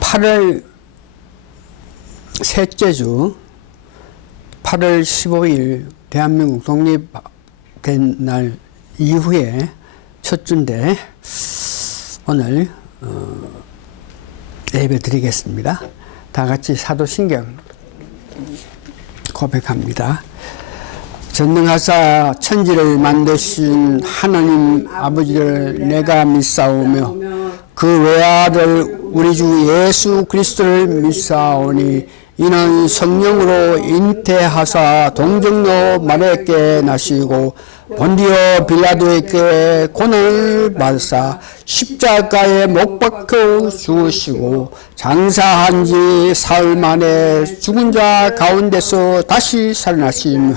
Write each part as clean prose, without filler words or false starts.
8월 셋째 주 8월 15일 대한민국 독립된 날 이후에 첫 주인데 오늘 예배 드리겠습니다. 다 같이 사도신경 고백합니다. 전능하사 천지를 만드신 하나님 아버지를 내가 믿사오며 그 외아들 우리 주 예수 그리스도를 믿사오니 이는 성령으로 잉태하사 동정녀 마리아에게 나시고 본디오 빌라도에게 고난을 받으사 십자가에 못 박혀 죽으시고 장사한 지 사흘 만에 죽은 자 가운데서 다시 살아나시며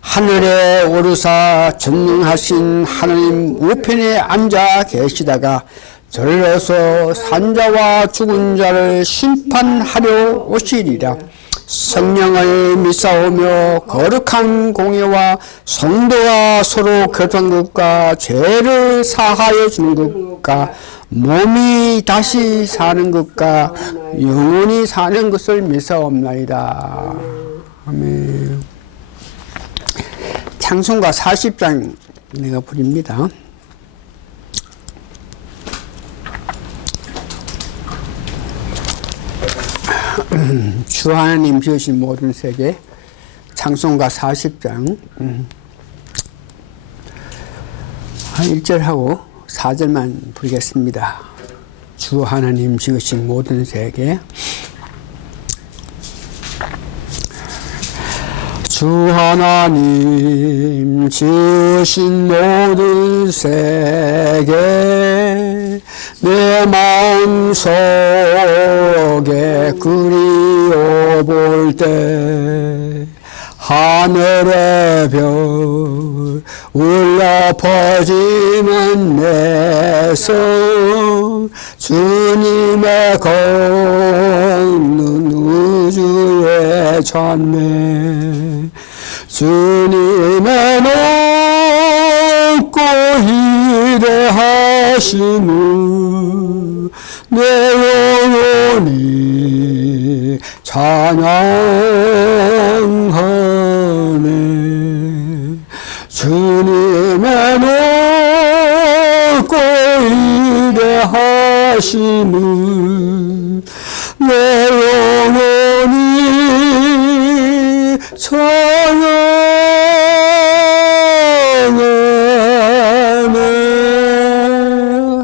하늘에 오르사 전능하신 하나님 우편에 앉아 계시다가 절로서 산자와 죽은 자를 심판하려 오시리라. 성령을 믿사오며 거룩한 공예와 성도와 서로 교통한 것과 죄를 사하여 주는 것과 몸이 다시 사는 것과 영원히 사는 것을 믿사옵나이다. 아멘. 찬송가 40장 내가 부릅니다. 주 하나님 지으신 모든 세계 찬송가 40장 1절하고 4절만 부르겠습니다. 주 하나님 지으신 모든 세계 주 하나님 지으신 모든 세계 내 마음속에 그리워 볼 때 하늘의 별 울려 퍼지는 내 손 주님의 걷는 우주의 찬美주님의 높고 위대하심을 내 영혼이 찬양하네 주님의 높고 위대하심을 내 영혼이 찬양하네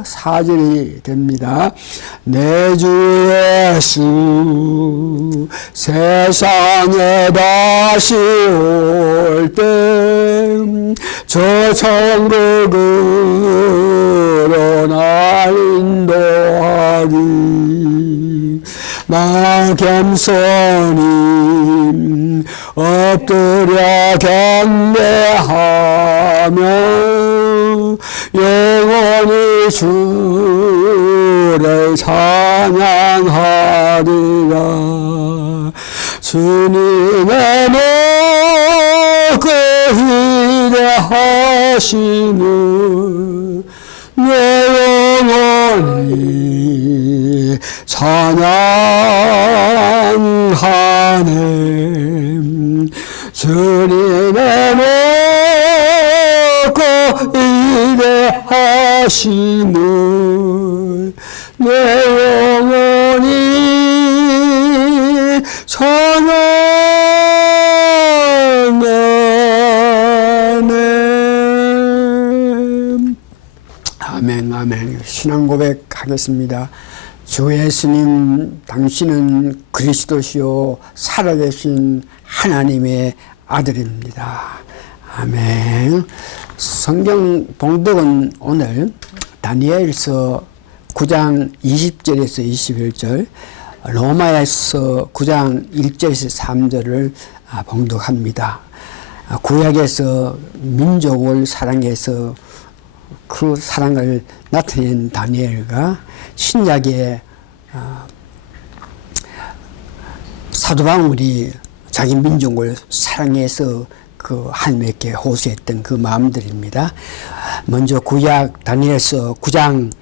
4절이 됩니다. 내 주 예수 세상에 다시 올 때 저 천국으로 날 인도하리 나 겸손히 엎드려 경배하며 영원히 주를 찬양하리라 주님의 높고 위대하심을 내 영혼이 찬양하네 주님의 높고 위대하심을 내 영혼이 찬양하네. 아멘 아멘. 신앙 고백하겠습니다. 주 예수님 당신은 그리스도시요 살아계신 하나님의 아들입니다. 아멘. 성경 봉독은 오늘 다니엘서 9장 20절에서 21절 로마에서 9장 1절에서 3절을 봉독합니다. 구약에서 민족을 사랑해서 그 사랑을 나타낸 다니엘과 신약의 사도 바울이 자기 민족을 사랑해서 그 하나님께 호소했던 그 마음들입니다. 먼저 구약 다니엘서 9장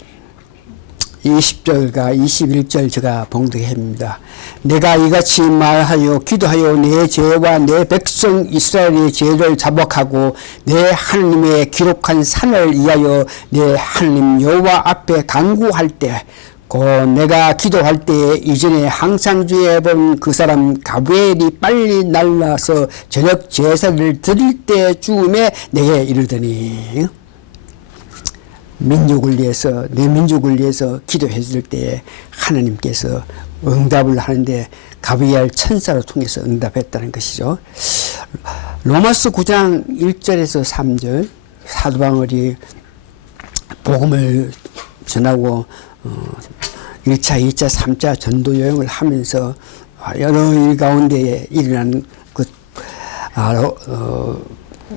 20절과 21절 제가 봉독합니다. 내가 이같이 말하여 기도하여 내 죄와 내 백성 이스라엘의 죄를 자복하고 내 하나님의 기록한 산을 위하여 내 하나님 여호와 앞에 간구할 때 곧 내가 기도할 때에 이전에 항상 주에 본 그 사람 가브엘이 빨리 날라서 저녁 제사를 드릴 때 죽음에 내게 이르더니 민족을 위해서 내 민족을 위해서 기도했을 때에 하나님께서 응답을 하는데 가브리엘 천사로 통해서 응답했다는 것이죠. 로마서 9장 1절에서 3절 사도 바울이 복음을 전하고 1차, 2차, 3차 전도 여행을 하면서 여러 일 가운데 일어난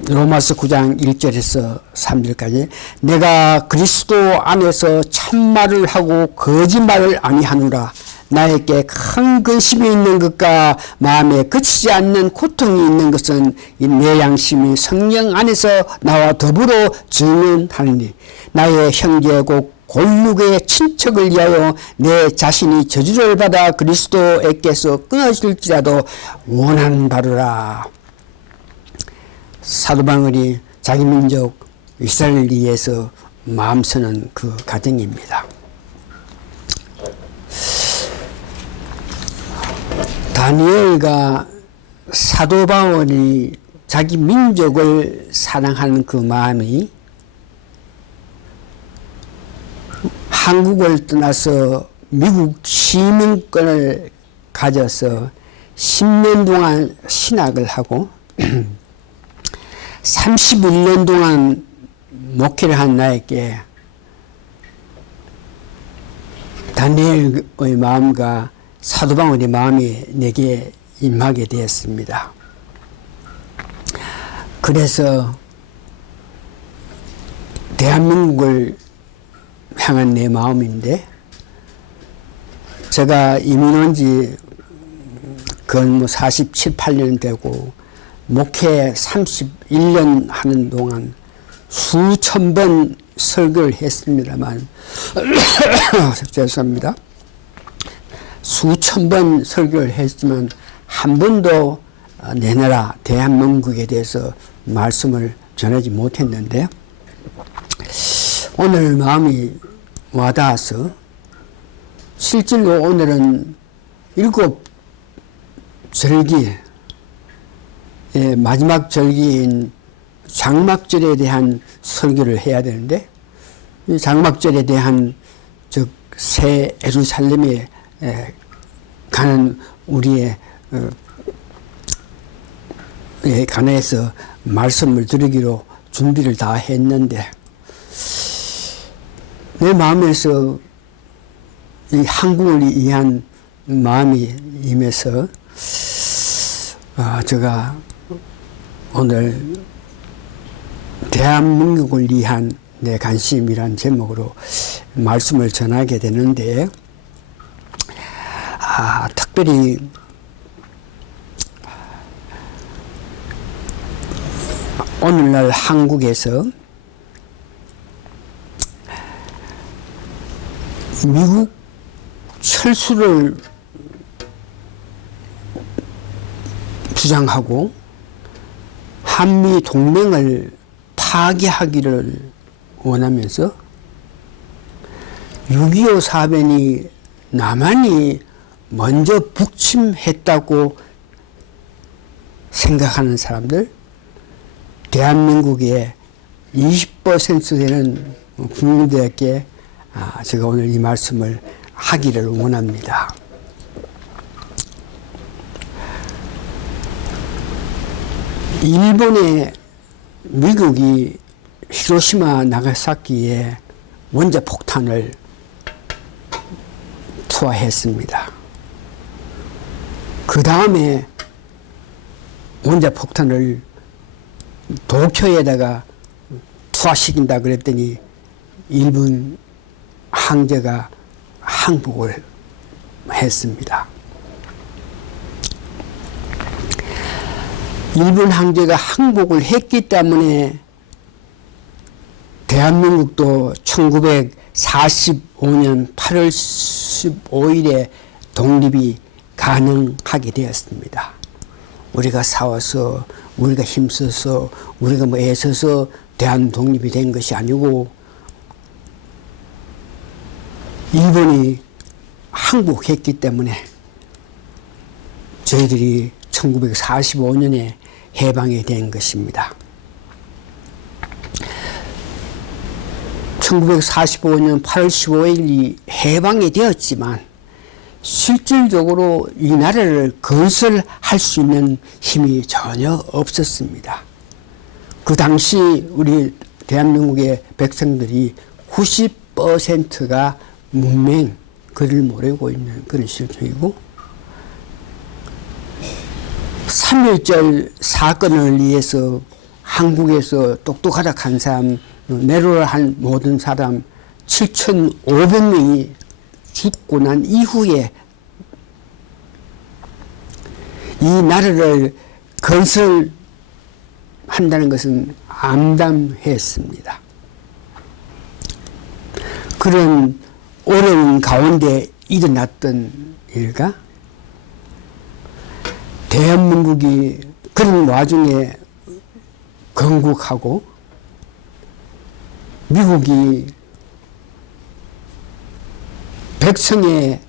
로마서 9장 1절에서 3절까지 내가 그리스도 안에서 참말을 하고 거짓말을 아니하노라. 나에게 큰 근심이 있는 것과 마음에 그치지 않는 고통이 있는 것은 내 양심이 성령 안에서 나와 더불어 증언하느니 나의 형제고 골육의 친척을 위하여 내 자신이 저주를 받아 그리스도에게서 끊어질지라도 원하는 바로라. 사도 바울이 자기 민족 이스라엘을 위해서 마음 쓰는 그 가정입니다. 다니엘과 사도 바울이 자기 민족을 사랑하는 그 마음이 한국을 떠나서 미국 시민권을 가져서 10년 동안 신학을 하고 31년 동안 목회를 한 나에게 다니엘의 마음과 사도 바울의 마음이 내게 임하게 되었습니다. 그래서 대한민국을 향한 내 마음인데 제가 이민 온 지 건 47, 8년 되고 목회 31년 하는 동안 수천 번 설교를 했습니다만 죄송합니다. 수천 번 설교를 했지만 한 번도 내 나라 대한민국에 대해서 말씀을 전하지 못했는데 오늘 마음이 와닿아서 실질로 오늘은 7절기의 마지막 절기인 장막절에 대한 설교를 해야 되는데 이 장막절에 대한 즉 새 예루살렘에 가는 우리의 관해서 말씀을 드리기로 준비를 다 했는데 내 마음에서 이 한국을 위한 마음이 임해서 제가 오늘 대한민국을 위한 내 관심이란 제목으로 말씀을 전하게 되는데 특별히 오늘날 한국에서 미국 철수를 주장하고 한미 동맹을 파괴하기를 원하면서 6.25 사변이 남한이 먼저 북침했다고 생각하는 사람들, 대한민국의 20% 되는 국민들에게 제가 오늘 이 말씀을 하기를 원합니다. 일본의 미국이 히로시마 나가사키에 원자폭탄을 투하했습니다. 그 다음에 원자폭탄을 도쿄에다가 투하시킨다 그랬더니 일본 황제가 항복을 했습니다. 일본 황제가 항복을 했기 때문에 대한민국도 1945년 8월 15일에 독립이 가능하게 되었습니다. 우리가 싸워서, 우리가 힘써서, 우리가 뭐 애써서 대한 독립이 된 것이 아니고 일본이 항복했기 때문에 저희들이 1945년에 해방이 된 것입니다. 1945년 8월 15일이 해방이 되었지만 실질적으로 이 나라를 건설할 수 있는 힘이 전혀 없었습니다. 그 당시 우리 대한민국의 백성들이 90%가 문맹, 글을 모르고 있는 그런 실정이고 3.1절 사건을 위해서 한국에서 똑똑하다 한 사람, 내로라 한 모든 사람 7,500명이 죽고 난 이후에 이 나라를 건설한다는 것은 암담했습니다. 그런 어려운 가운데 일어났던 일과 대한민국이 그런 와중에 건국하고 미국이 백성의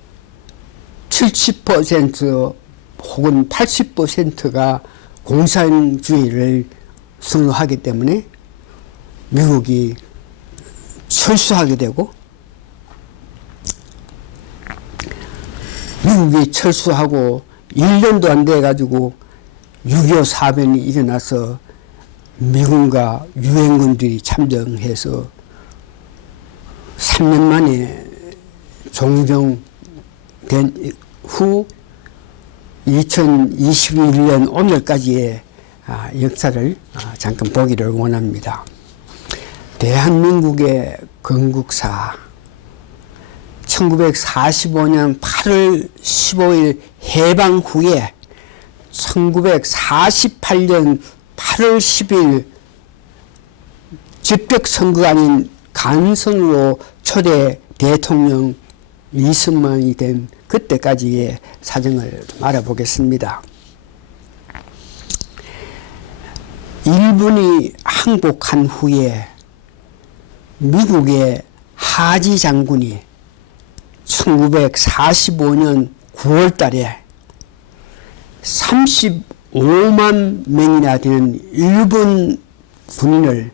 70% 혹은 80%가 공산주의를 선호하기 때문에 미국이 철수하게 되고 미국이 철수하고 1년도 안 돼 가지고 6.25 사변이 일어나서 미군과 유엔군들이 참전해서 3년 만에 종정된 후 2021년 오늘까지의 역사를 잠깐 보기를 원합니다. 대한민국의 건국사 1945년 8월 15일 해방 후에 1948년 8월 10일 적벽선거가 아닌 간선으로 초대 대통령 이승만이 된 그때까지의 사정을 좀 알아보겠습니다. 일본이 항복한 후에 미국의 하지 장군이 1945년 9월 달에 35만 명이나 되는 일본 군인을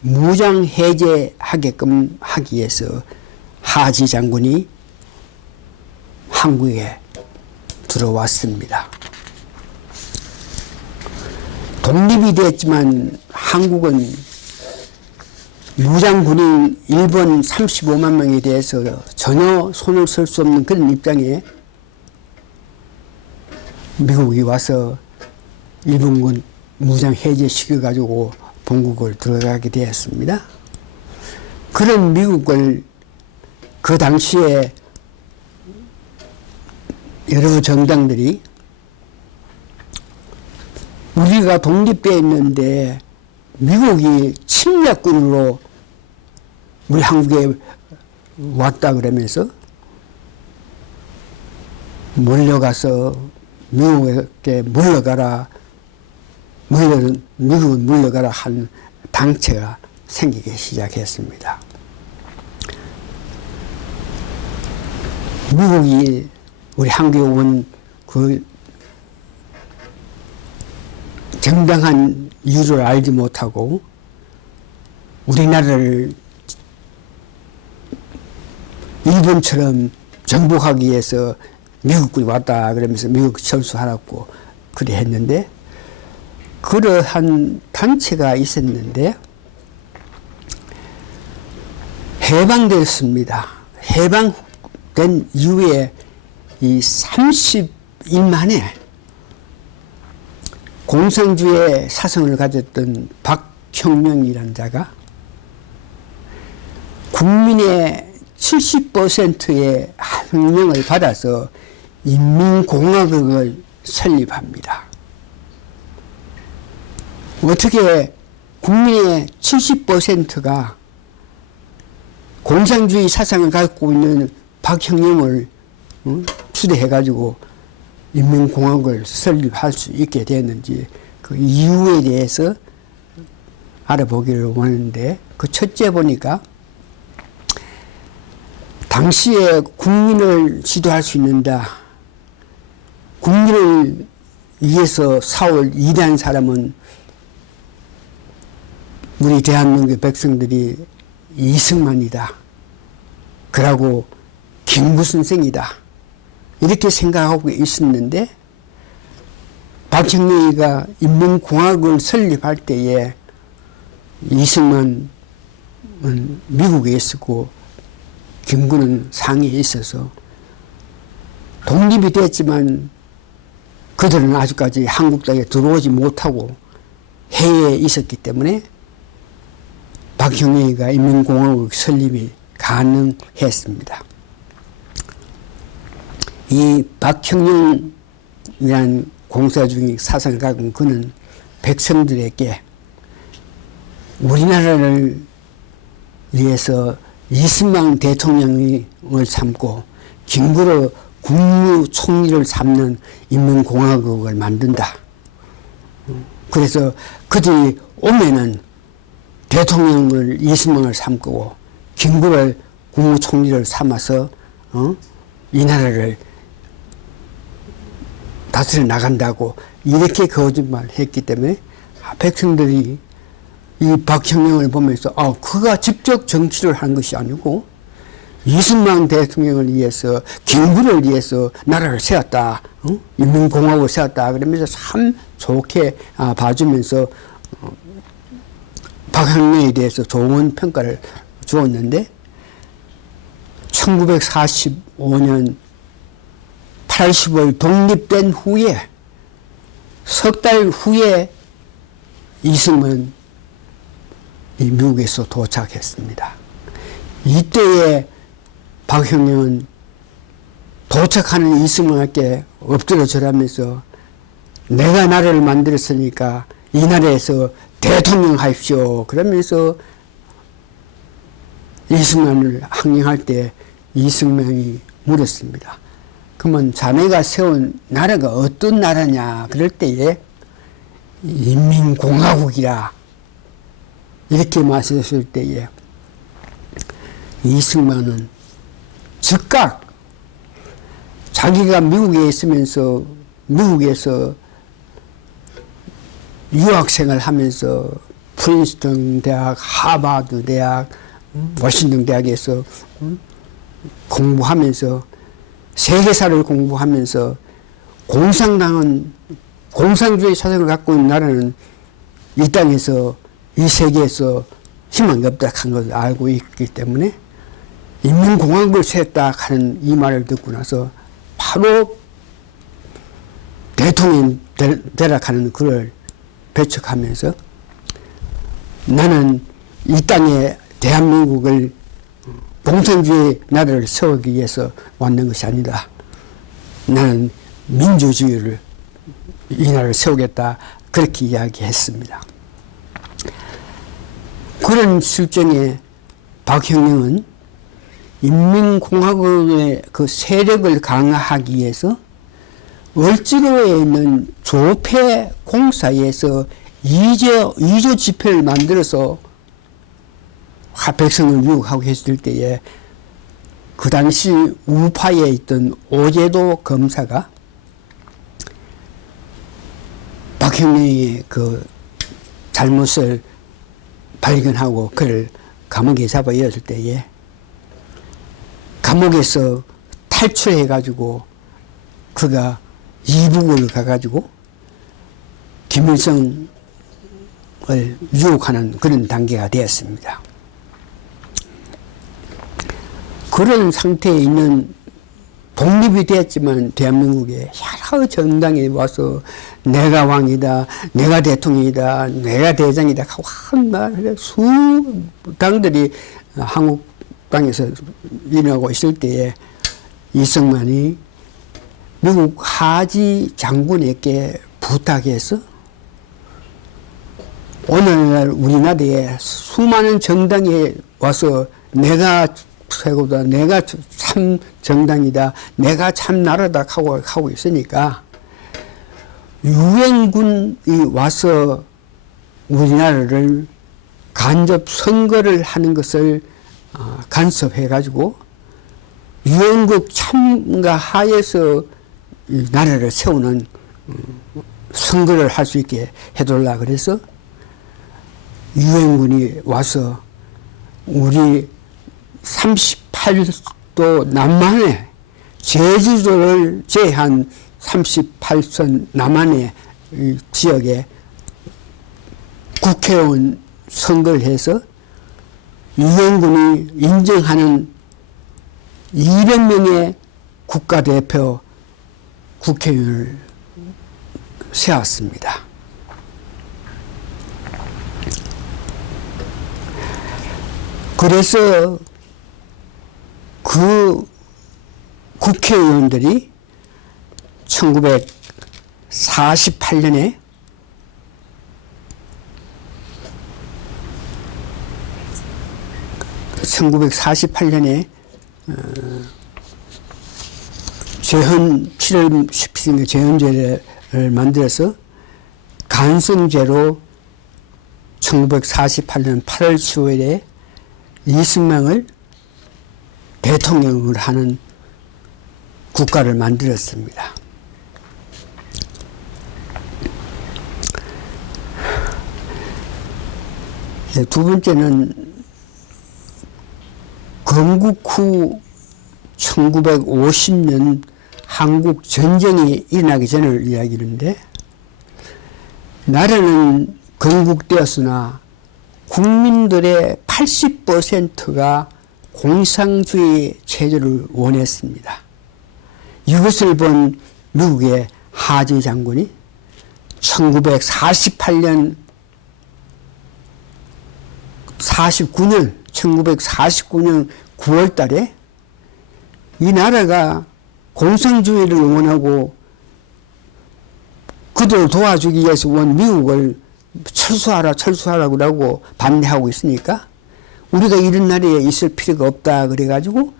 무장 해제하게끔 하기 위해서 하지 장군이 한국에 들어왔습니다. 독립이 됐지만 한국은 무장군인 일본 35만 명에 대해서 전혀 손을 쓸 수 없는 그런 입장에 미국이 와서 일본군 무장 해제시켜가지고 본국을 들어가게 되었습니다. 그런 미국을 그 당시에 여러 정당들이 우리가 독립되어 있는데 미국이 침략군으로 우리 한국에 왔다 그러면서 몰려가서 미국에 물러가라, 미국은 물러가라 한 당체가 생기기 시작했습니다. 미국이 우리 한국에 온 그 정당한 이유를 알지 못하고 우리나라를 일본처럼 정복하기 위해서 미국군이 왔다 그러면서 미국 철수하라고 그리 했는데 그러한 단체가 있었는데 해방되었습니다. 해방된 이후에 이 30일 만에 공산주의 사상을 가졌던 박형명이라는 자가 국민의 70%의 항명을 받아서 인민공화국을 설립합니다. 어떻게 국민의 70%가 공산주의 사상을 갖고 있는 박형영을 추대해가지고 인민공화국을 설립할 수 있게 됐는지 그 이유에 대해서 알아보기를 원하는데, 그 첫째 보니까 당시에 국민을 지도할 수 있는다. 국민을 위해서 싸울 위대한 사람은 우리 대한민국 백성들이 이승만이다. 그러고 김무선생이다. 이렇게 생각하고 있었는데, 박형영이가 인민공화국을 설립할 때에 이승만은 미국에 있었고 김구는 상해에 있어서 독립이 됐지만 그들은 아직까지 한국 땅에 들어오지 못하고 해외에 있었기 때문에 박형영이가 인민공화국 설립이 가능했습니다. 이 박형영이라는 공산주의 사상을 갖고 그는 백성들에게 우리나라를 위해서 이승만 대통령을 삼고 김구를 국무총리를 삼는 인민공화국을 만든다. 그래서 그들이 오면은 대통령을 이승만을 삼고 김구를 국무총리를 삼아서 이 나라를 다스려 나간다고 이렇게 거짓말했기 때문에 백성들이 이 박형영을 보면서 그가 직접 정치를 한 것이 아니고 이승만 대통령을 위해서 김구를 위해서 나라를 세웠다, 인민공화국을 세웠다 그러면서 참 좋게 봐주면서 박형영에 대해서 좋은 평가를 주었는데, 1945년 80월 독립된 후에 석 달 후에 이승만은 미국에서 도착했습니다. 이때에 박형영은 도착하는 이승만에게 엎드려 절하면서 내가 나라를 만들었으니까 이 나라에서 대통령 하십시오. 그러면서 이승만을 항행할 때 이승만이 물었습니다. 그러면 자네가 세운 나라가 어떤 나라냐? 그럴 때에 인민공화국이라 이렇게 말했을 때에 이승만은 즉각 자기가 미국에 있으면서 미국에서 유학생을 하면서 프린스턴 대학, 하버드 대학, 워싱턴 대학에서 공부하면서 세계사를 공부하면서 공산주의 사상을 갖고 있는 나라는 이 땅에서 이 세계에서 희망이 없다 한 것을 알고 있기 때문에 인민공화국을 세웠다 하는 이 말을 듣고 나서 바로 대통령 되라 하는 글을 배척하면서 나는 이 땅에 대한민국을 공산주의 나라를 세우기 위해서 왔는 것이 아니다. 나는 민주주의를 이 나라를 세우겠다. 그렇게 이야기했습니다. 그런 실정에 박형영은 인민공화국의 그 세력을 강화하기 위해서 을지로에 있는 조폐 공사에서 이조 집회를 만들어서 백성을 유혹하고 했을 때에 그 당시 우파에 있던 오제도 검사가 박형영의 그 잘못을 발견하고 그를 감옥에 잡아 이었을 때에 감옥에서 탈출해 가지고 그가 이북을 가가지고 김일성을 유혹하는 그런 단계가 되었습니다. 그런 상태에 있는 독립이 되었지만 대한민국에 여러 정당에 와서 내가 왕이다, 내가 대통령이다, 내가 대장이다 하고 한 수당들이 한국 땅에서 일어나고 있을 때에 이승만이 미국 하지 장군에게 부탁해서 오늘날 우리나라에 수많은 정당에 와서 내가 최고다, 내가 참 정당이다, 내가 참 나라다 하고 있으니까 유엔군이 와서 우리나라를 간접 선거를 하는 것을 간섭해 가지고 유엔국 참가하에서 이 나라를 세우는 선거를 할 수 있게 해달라 그래서 유엔군이 와서 우리 38도 남한에 제주도를 제한 38선 남한의 이 지역에 국회의원 선거를 해서 유엔군이 인정하는 200명의 국가대표 국회의원을 세웠습니다. 그래서 그 국회의원들이 1948년에 재헌 7월 17일에 재헌제를 만들어서 간성제로 1948년 8월 10일에 이승만을 대통령을 하는 국가를 만들었습니다. 두 번째는 건국 후 1950년 한국 전쟁이 일어나기 전을 이야기하는데 나라는 건국되었으나 국민들의 80%가 공산주의 체제를 원했습니다. 이것을 본 미국의 하지 장군이 1949년 9월 달에 이 나라가 공산주의를 원하고 그들을 도와주기 위해서 온 미국을 철수하라고 라고 반대하고 있으니까 우리가 이런 나라에 있을 필요가 없다 그래가지고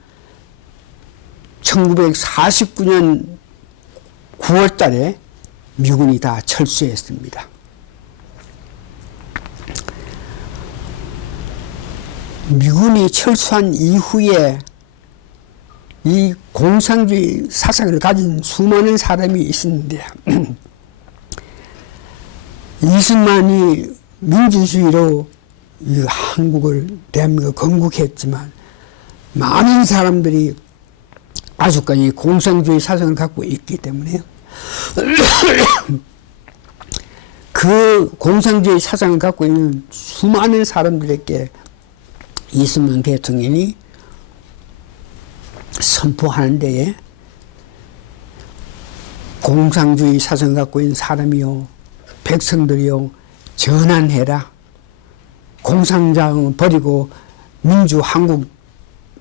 1949년 9월 달에 미군이 다 철수했습니다. 미군이 철수한 이후에 이 공산주의 사상을 가진 수많은 사람이 있었는데 이승만이 민주주의로 이 한국을 대한민국을 건국했지만 많은 사람들이 아직까지 공산주의 사상을 갖고 있기 때문에 그 공산주의 사상을 갖고 있는 수많은 사람들에게 이승만 대통령이 선포하는 데에 공산주의 사상을 갖고 있는 사람이요 백성들이요 전환해라. 공산당을 버리고 민주 한국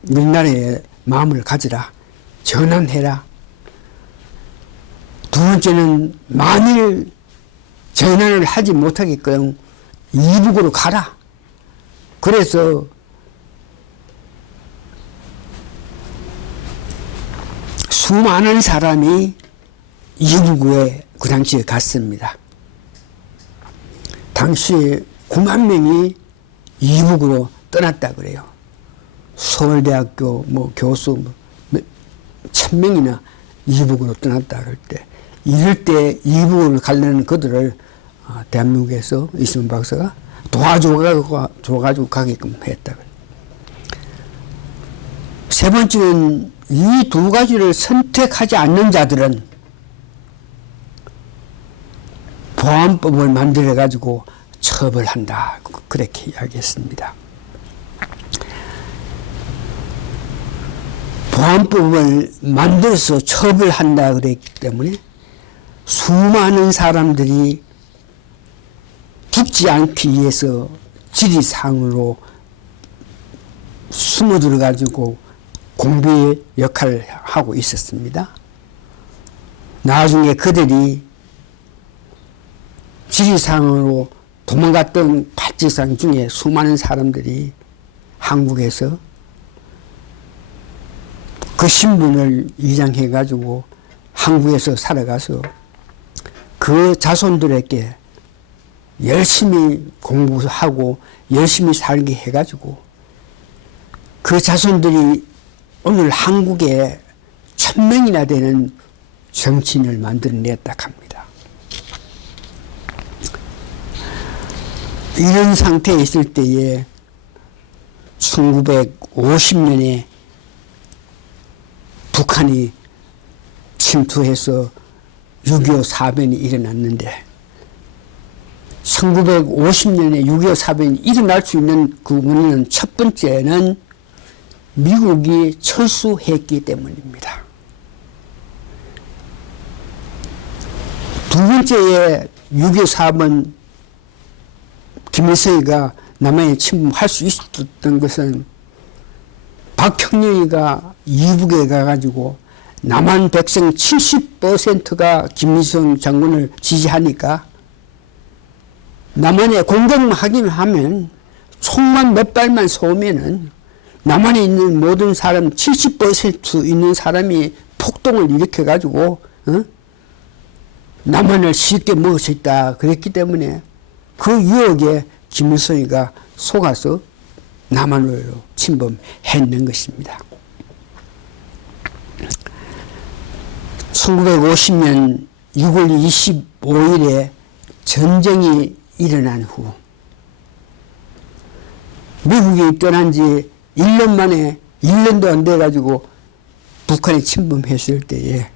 우리나라의 마음을 가지라. 전환해라. 두 번째는 만일 전환을 하지 못하게끔 이북으로 가라. 그래서 수많은 사람이 이북에 그 당시에 갔습니다. 당시 9만 명이 이북으로 떠났다 그래요. 서울대학교 교수 1000명이나 이북으로 떠났다 그럴 때 이럴 때 이북을 가려는 그들을 대한민국에서 이승만 박사가 도와줘가지고 가게끔 했다 그래요. 세 번째는 이 두 가지를 선택하지 않는 자들은 보안법을 만들어 가지고 처벌한다. 그렇게 이야기했습니다. 보안법을 만들어서 처벌한다 그랬기 때문에 수많은 사람들이 죽지 않기 위해서 지리상으로 숨어들어 가지고 공비의 역할을 하고 있었습니다. 나중에 그들이 지리상으로 도망갔던 팔찌상 중에 수많은 사람들이 한국에서 그 신분을 위장해 가지고 한국에서 살아가서 그 자손들에게 열심히 공부하고 열심히 살게 해 가지고 그 자손들이 오늘 한국에 1000명이나 되는 정치인을 만들어냈다 합니다. 이런 상태에 있을 때에 1950년에 북한이 침투해서 6.25 사변이 일어났는데 1950년에 6.25 사변이 일어날 수 있는 그 원인은 첫 번째는 미국이 철수했기 때문입니다. 두 번째에 6.25 사변 김일성이가 남한에 침범할 수 있었던 것은 박형렬이가 이북에 가가지고 남한 백성 70%가 김일성 장군을 지지하니까 남한에 공격하기만 하면 총만 몇 발만 쏘면은 남한에 있는 모든 사람 70% 있는 사람이 폭동을 일으켜가지고 남한을 쉽게 먹을 수 있다 그랬기 때문에 그 유혹에 김일성이가 속아서 남한으로 침범했는 것입니다. 1950년 6월 25일에 전쟁이 일어난 후 미국이 떠난 지 1년 만에 1년도 안 돼가지고 북한에 침범했을 때에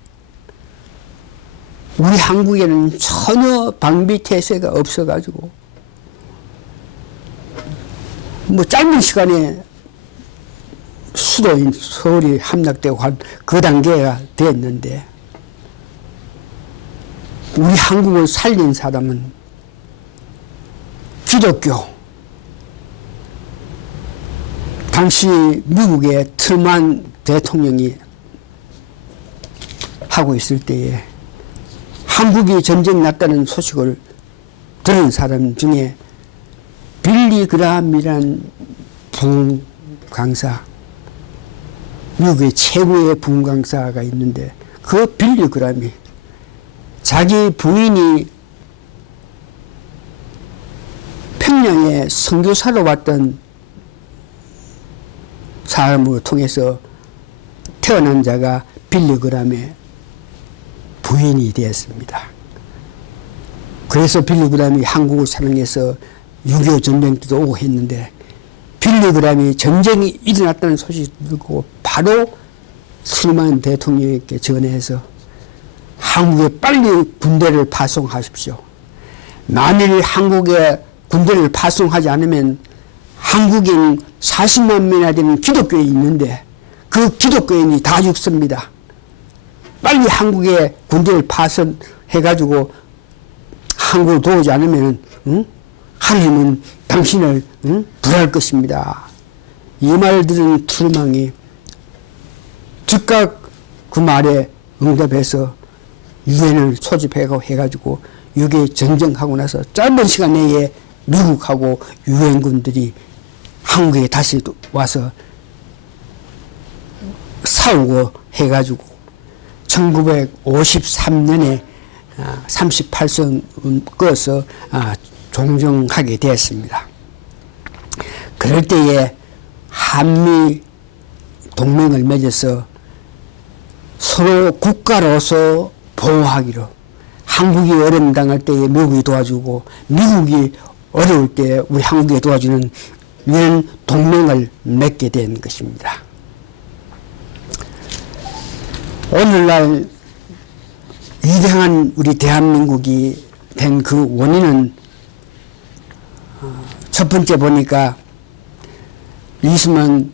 우리 한국에는 전혀 방비태세가 없어가지고 뭐 짧은 시간에 수도인 서울이 함락되고 그 단계가 됐는데 우리 한국을 살린 사람은 기독교, 당시 미국의 트루먼 대통령이 하고 있을 때에 한국이 전쟁 났다는 소식을 들은 사람 중에 빌리 그라함이란 부강사, 미국의 최고의 부강사가 있는데 그 빌리 그라함이 자기 부인이 평양에 선교사로 왔던 사람을 통해서 태어난 자가 빌리 그라함의 부인이 되었습니다. 그래서 빌리 그라함이 한국을 사랑해서 6.25 전쟁 때도 오고 했는데 빌리 그라함이 전쟁이 일어났다는 소식을 듣고 바로 트루먼 대통령에게 전해서 한국에 빨리 군대를 파송하십시오. 만일 한국에 군대를 파송하지 않으면 한국인 40만 명이나 되는 기독교인이 있는데 그 기독교인이 다 죽습니다. 빨리 한국에 군대를 파송해가지고 한국을 도우지 않으면 하나님은 당신을 불할 것입니다. 이 말을 들은 트루먼이 즉각 그 말에 응답해서 유엔을 소집해가지고 6.25 전쟁하고 나서 짧은 시간 내에 미국하고 유엔군들이 한국에 다시 와서 싸우고 해가지고 1953년에 38선 꺼서 종정하게 되었습니다. 그럴 때에 한미 동맹을 맺어서 서로 국가로서 보호하기로 한국이 어려움 당할 때에 미국이 도와주고 미국이 어려울 때 우리 한국에 도와주는 이런 동맹을 맺게 된 것입니다. 오늘날 위대한 우리 대한민국이 된 그 원인은 첫 번째 보니까 이승만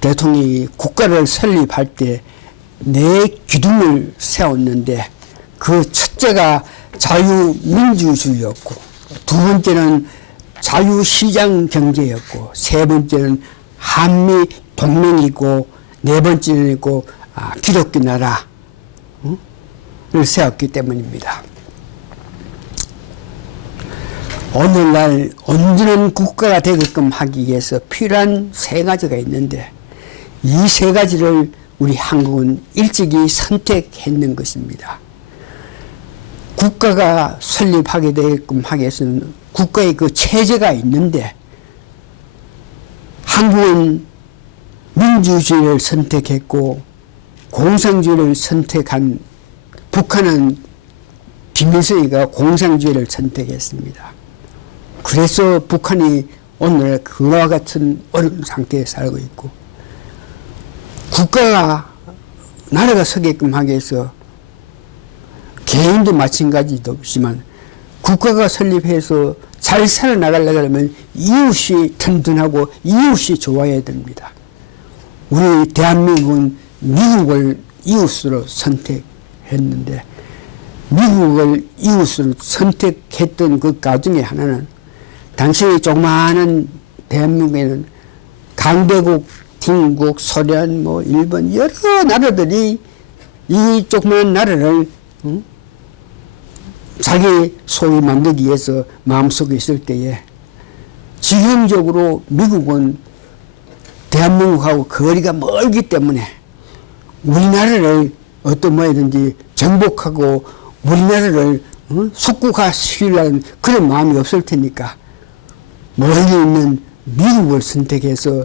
대통령이 국가를 설립할 때 네 기둥을 세웠는데 그 첫째가 자유민주주의였고 두 번째는 자유시장 경제였고 세 번째는 한미 동맹이고 네 번째는 있고 기독교 나라를 세웠기 때문입니다. 오늘날 온전한 국가가 되게끔 하기 위해서 필요한 세 가지가 있는데 이 세 가지를 우리 한국은 일찍이 선택했는 것입니다. 국가가 설립하게 되게끔 하기 위해서는 국가의 그 체제가 있는데 한국은 민주주의를 선택했고 공산주의를 선택한 북한은 김일성이가 공산주의를 선택했습니다. 그래서 북한이 오늘 그와 같은 어려운 상태에 살고 있고 국가가 나라가 서게끔 하기 위해서 개인도 마찬가지지만 국가가 설립해서 잘 살아나가려고 하면 이웃이 튼튼하고 이웃이 좋아야 됩니다. 우리 대한민국은 미국을 이웃으로 선택했는데 미국을 이웃으로 선택했던 그 가중에 하나는 당시 조그마한 대한민국에는 강대국, 중국, 소련, 일본 여러 나라들이 이 조그마한 나라를 자기 소위 만들기 위해서 마음속에 있을 때에 지형적으로 미국은 대한민국하고 거리가 멀기 때문에 우리나라를 어떤 뭐든지 정복하고 우리나라를 속국화시키려는 그런 마음이 없을 테니까 멀리 있는 미국을 선택해서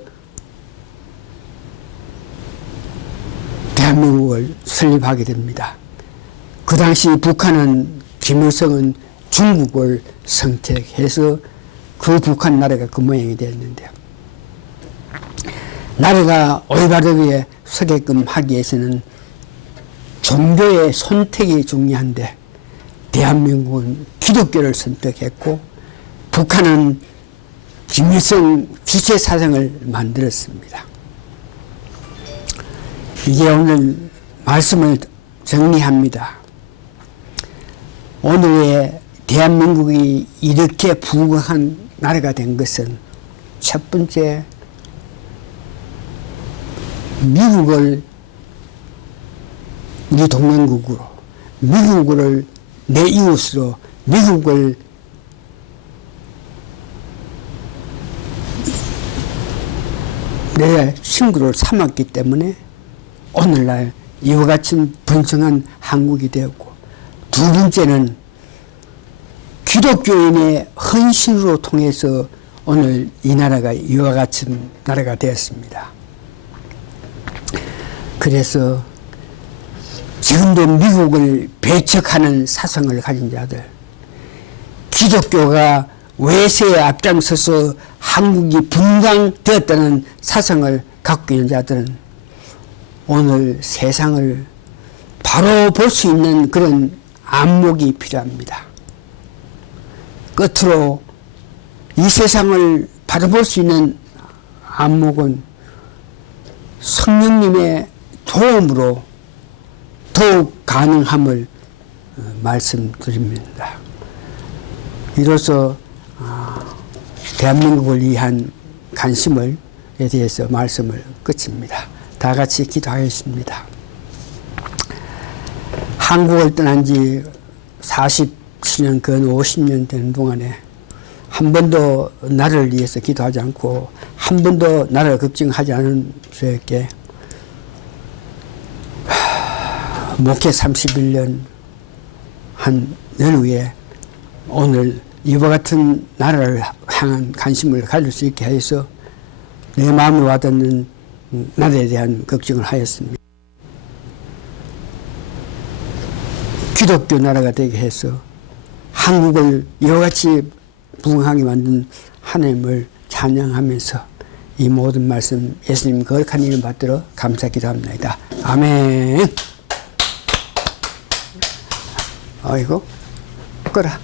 대한민국을 설립하게 됩니다. 그 당시 북한은 김일성은 중국을 선택해서 그 북한 나라가 그 모양이 되었는데 나라가 올바르게 서게끔 하기 위해서는 종교의 선택이 중요한데 대한민국은 기독교를 선택했고 북한은 김일성 주체 사상을 만들었습니다. 이제 오늘 말씀을 정리합니다. 오늘의 대한민국이 이렇게 부강한 나라가 된 것은 첫 번째 미국을 우리 동맹국으로 미국을 내 이웃으로 미국을 내 친구를 삼았기 때문에 오늘날 이와 같은 번성한 한국이 되었고 두 번째는 기독교인의 헌신으로 통해서 오늘 이 나라가 이와 같은 나라가 되었습니다. 그래서 지금도 미국을 배척하는 사상을 가진 자들, 기독교가 외세에 앞장서서 한국이 분당되었다는 사상을 갖고 있는 자들은 오늘 세상을 바로 볼 수 있는 그런 안목이 필요합니다. 끝으로 이 세상을 바로 볼 수 있는 안목은 성령님의 도움으로 더욱 가능함을 말씀드립니다. 이로써 대한민국을 위한 관심에 대해서 말씀을 끝입니다. 다 같이 기도하겠습니다. 한국을 떠난 지 47년, 근 50년 되는 동안에 한 번도 나라를 위해서 기도하지 않고 한 번도 나라를 걱정하지 않은 저에게 목회 31년 한 연후에 오늘 이와 같은 나라를 향한 관심을 가질 수 있게 해서 내 마음에 와닿는 나라에 대한 걱정을 하였습니다. 기독교 나라가 되게 해서 한국을 이와 같이 부강하게 만든 하나님을 찬양하면서 이 모든 말씀 예수님 거룩한 이름 받들어 감사 기도합니다. 아멘. 아이고, 꺼라.